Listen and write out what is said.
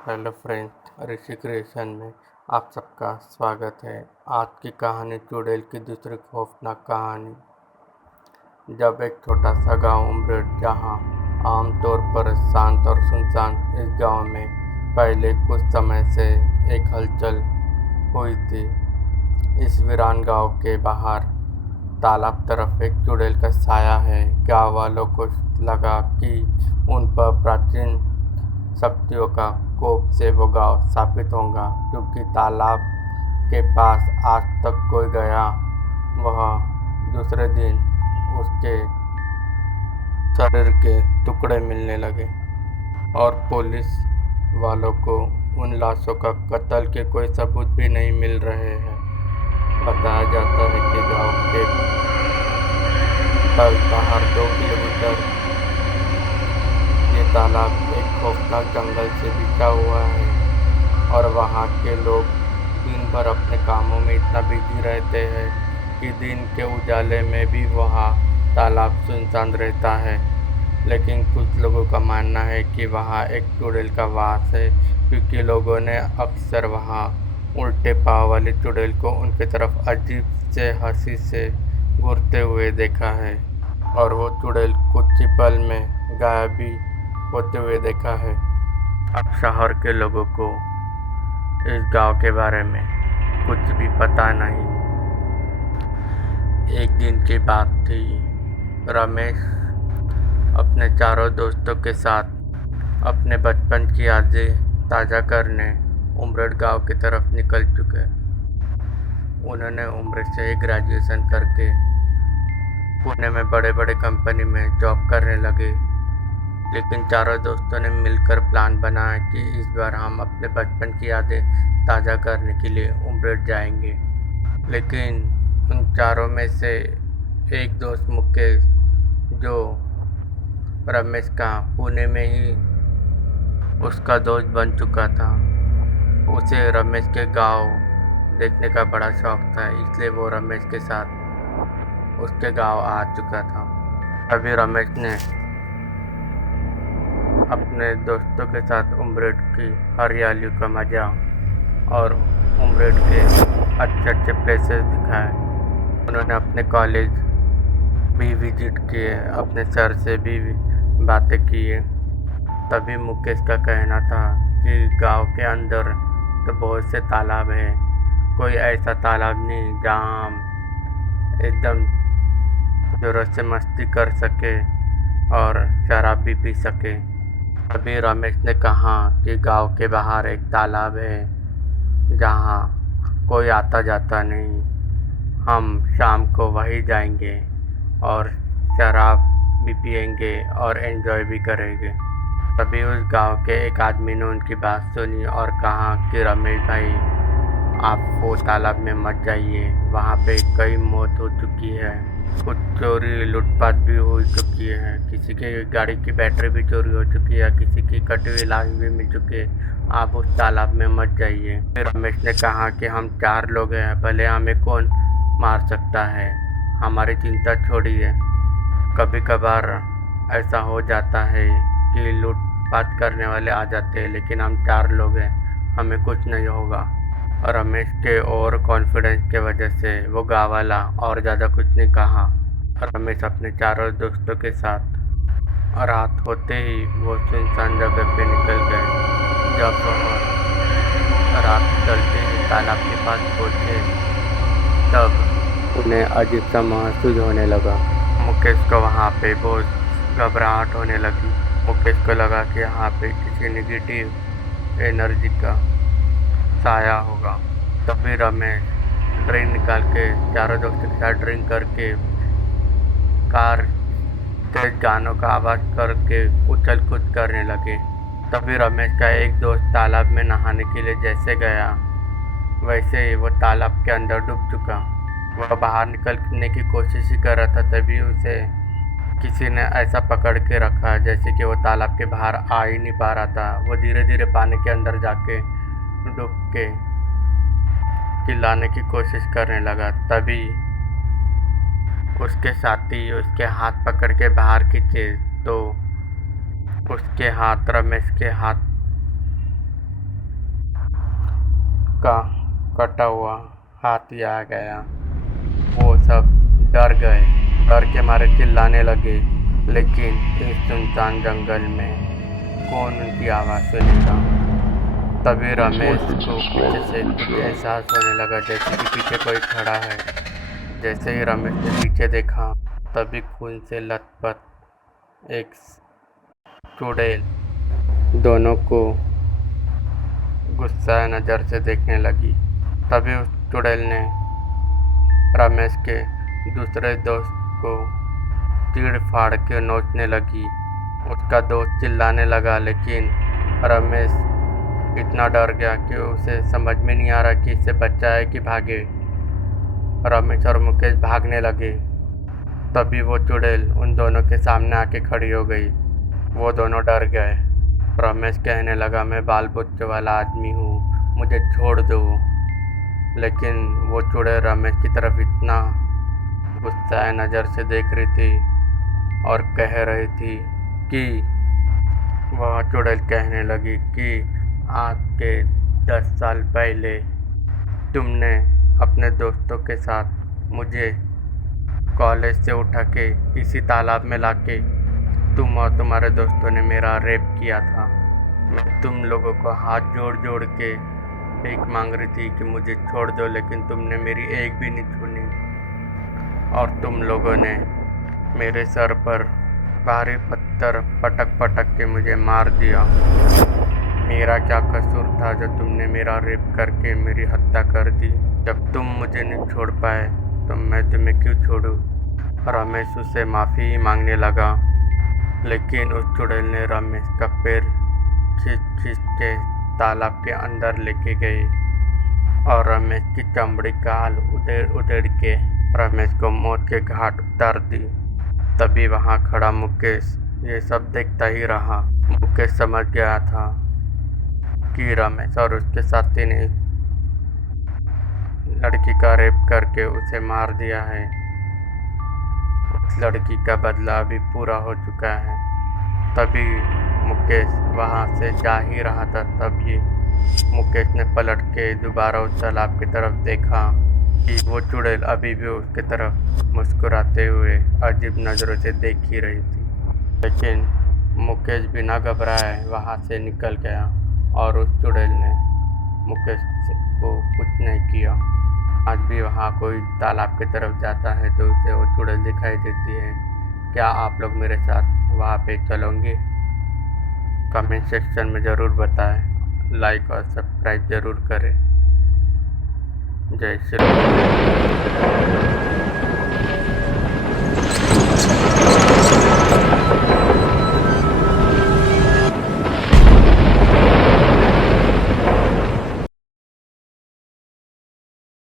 Hello friends, ऋषि creation में आप सबका स्वागत है। आज की कहानी चुड़ैल की दूसरी खौफनाक कहानी। जब एक छोटा सा गांव उम्रेड, जहां आमतौर पर शांत और सुनसान, इस गांव में पहले कुछ समय से एक हलचल हुई थी। इस वीरान गांव के बाहर तालाब तरफ एक चुड़ैल का साया है। गांव वालों को लगा कि उन पर प्राचीन शक्तियों का कोप से वो गांव स्थापित होगा, क्योंकि तालाब के पास आज तक कोई गया वह दूसरे दिन उसके शरीर के टुकड़े मिलने लगे और पुलिस वालों को उन लाशों का कत्ल के कोई सबूत भी नहीं मिल रहे हैं। बताया जाता है कि गांव के बाहर 2 किलोमीटर ये तालाब एक खौफनाक जंगल से बिछा हुआ है और वहाँ के लोग दिन भर अपने कामों में इतना बिजी रहते हैं कि दिन के उजाले में भी वहाँ तालाब सुनसान रहता है। लेकिन कुछ लोगों का मानना है कि वहाँ एक चुड़ैल का वास है, क्योंकि लोगों ने अक्सर वहाँ उल्टे पाँव वाली चुड़ैल को उनकी तरफ अजीब से हंसी से घूरते हुए देखा है और वो चुड़ैल कुछ ही पल में गायब भी होते हुए देखा है। अब शहर के लोगों को इस गांव के बारे में कुछ भी पता नहीं। एक दिन की बात थी। रमेश अपने चारों दोस्तों के साथ अपने बचपन की यादें ताज़ा करने उमरेड गांव की तरफ निकल चुके। उन्होंने उमरेड से ही ग्रेजुएशन करके पुणे में बड़े बड़े कंपनी में जॉब करने लगे। लेकिन चारों दोस्तों ने मिलकर प्लान बनाया कि इस बार हम अपने बचपन की यादें ताज़ा करने के लिए उमरेड जाएंगे। लेकिन उन चारों में से एक दोस्त मुकेश, जो रमेश का पुणे में ही उसका दोस्त बन चुका था, उसे रमेश के गांव देखने का बड़ा शौक था, इसलिए वो रमेश के साथ उसके गांव आ चुका था। अभी रमेश ने अपने दोस्तों के साथ उमरेड की हरियाली का मजा और उमरेड के अच्छे अच्छे प्लेसेस दिखाए। उन्होंने अपने कॉलेज भी विजिट किए, अपने सर से भी बातें किए। तभी मुकेश का कहना था कि गांव के अंदर तो बहुत से तालाब हैं, कोई ऐसा तालाब नहीं जहां हम एकदम जोरों से मस्ती कर सके और शराब भी पी सके। तभी रमेश ने कहा कि गांव के बाहर एक तालाब है जहां कोई आता जाता नहीं। हम शाम को वहीं जाएंगे और शराब भी पिएंगे और एंजॉय भी करेंगे। तभी उस गांव के एक आदमी ने उनकी बात सुनी और कहा कि रमेश भाई, आप वो तालाब में मत जाइए, वहाँ पे कई मौत हो चुकी है, कुछ चोरी लूटपाट भी हो चुकी है, किसी की गाड़ी की बैटरी भी चोरी हो चुकी है, किसी की कटी हुई लाश भी मिल चुकी है, आप उस तालाब में मत जाइए। फिर रमेश ने कहा कि हम 4 लोग हैं, भले हमें कौन मार सकता है, हमारी चिंता छोड़िए। कभी कभार ऐसा हो जाता है कि लूटपाट करने वाले आ जाते हैं, लेकिन हम 4 लोग हैं, हमें कुछ नहीं होगा। रमेश के ओवर कॉन्फिडेंस के वजह से वो गाँव वाला और ज़्यादा कुछ नहीं कहा। रमेश अपने चारों दोस्तों के साथ रात होते ही वो सुनसान जगह पे निकल गए। जब वह रात ढलते ही तालाब के पास पहुँचे, तब उन्हें अजीब सा महसूस होने लगा। मुकेश को वहाँ पे बहुत घबराहट होने लगी। मुकेश को लगा कि यहाँ पे किसी नेगेटिव एनर्जी का साया होगा। तभी रमेश ड्रिंक निकाल के चारों दोस्तों के साथ ड्रिंक करके कार तेज गानों का आवाज़ करके उछल कूद करने लगे। तभी रमेश का एक दोस्त तालाब में नहाने के लिए जैसे गया, वैसे ही वो तालाब के अंदर डूब चुका। वह बाहर निकलने की कोशिश ही कर रहा था, तभी उसे किसी ने ऐसा पकड़ के रखा जैसे कि वो तालाब के बाहर आ ही नहीं पा रहा था। वो धीरे धीरे पानी के अंदर जाके डूब के चिल्लाने की कोशिश करने लगा। तभी उसके साथी उसके हाथ पकड़ के बाहर खींचे तो उसके हाथ रमेश के हाथ का कटा हुआ हाथी आ गया। वो सब डर गए, डर के मारे चिल्लाने लगे, लेकिन इस सुनसान जंगल में कौन उनकी आवाज़ सुनेगा। तभी रमेश को पीछे से कुछ एहसास होने लगा, जैसे कि पीछे कोई खड़ा है। जैसे ही रमेश ने पीछे देखा, तभी खून से लथपथ एक चुड़ैल दोनों को गुस्साए नज़र से देखने लगी। तभी उस चुड़ैल ने रमेश के दूसरे दोस्त को चीड़ फाड़ के नोचने लगी। उसका दोस्त चिल्लाने लगा, लेकिन रमेश इतना डर गया कि उसे समझ में नहीं आ रहा कि इससे बचाए कि भागे। रमेश और मुकेश भागने लगे। तभी वो चुड़ैल उन दोनों के सामने आके खड़ी हो गई। वो दोनों डर गए। रमेश कहने लगा, मैं बाल बच्चों वाला आदमी हूँ, मुझे छोड़ दो। लेकिन वो चुड़ैल रमेश की तरफ इतना गुस्साए नज़र से देख रही थी और कह रही थी कि वह चुड़ैल कहने लगी कि आज के 10 साल पहले तुमने अपने दोस्तों के साथ मुझे कॉलेज से उठा के इसी तालाब में लाके तुम और तुम्हारे दोस्तों ने मेरा रेप किया था। मैं तुम लोगों को हाथ जोड़ जोड़ के भीख मांग रही थी कि मुझे छोड़ दो, लेकिन तुमने मेरी एक भी नहीं सुनी और तुम लोगों ने मेरे सर पर भारी पत्थर पटक पटक के मुझे मार दिया। मेरा क्या कसूर था जो तुमने मेरा रेप करके मेरी हत्या कर दी। जब तुम मुझे नहीं छोड़ पाए तो मैं तुम्हें क्यों छोड़ूं। रमेश उससे माफ़ी मांगने लगा, लेकिन उस चुड़ैल ने रमेश का पैर खींच खींच के तालाब के अंदर लेके गई और रमेश की चमड़ी काल उधेड़ उधेड़ के रमेश को मौत के घाट उतार दी। तभी वहाँ खड़ा मुकेश ये सब देखता ही रहा। मुकेश समझ गया था कि रमेश और उसके साथी ने लड़की का रेप करके उसे मार दिया है। उस लड़की का बदला अभी पूरा हो चुका है। तभी मुकेश वहाँ से जा ही रहा था, तभी मुकेश ने पलट के दोबारा उस तालाब की तरफ देखा कि वो चुड़ैल अभी भी उसकी तरफ मुस्कुराते हुए अजीब नज़रों से देख ही रही थी। लेकिन मुकेश बिना घबराए वहाँ से निकल गया और उस चुड़ैल ने मुकेश को कुछ नहीं किया। आज भी वहाँ कोई तालाब की तरफ जाता है तो उसे वो चुड़ैल दिखाई देती है। क्या आप लोग मेरे साथ वहाँ पे चलोगे? कमेंट सेक्शन में ज़रूर बताएं। लाइक और सब्सक्राइब ज़रूर करें। जय श्री राम।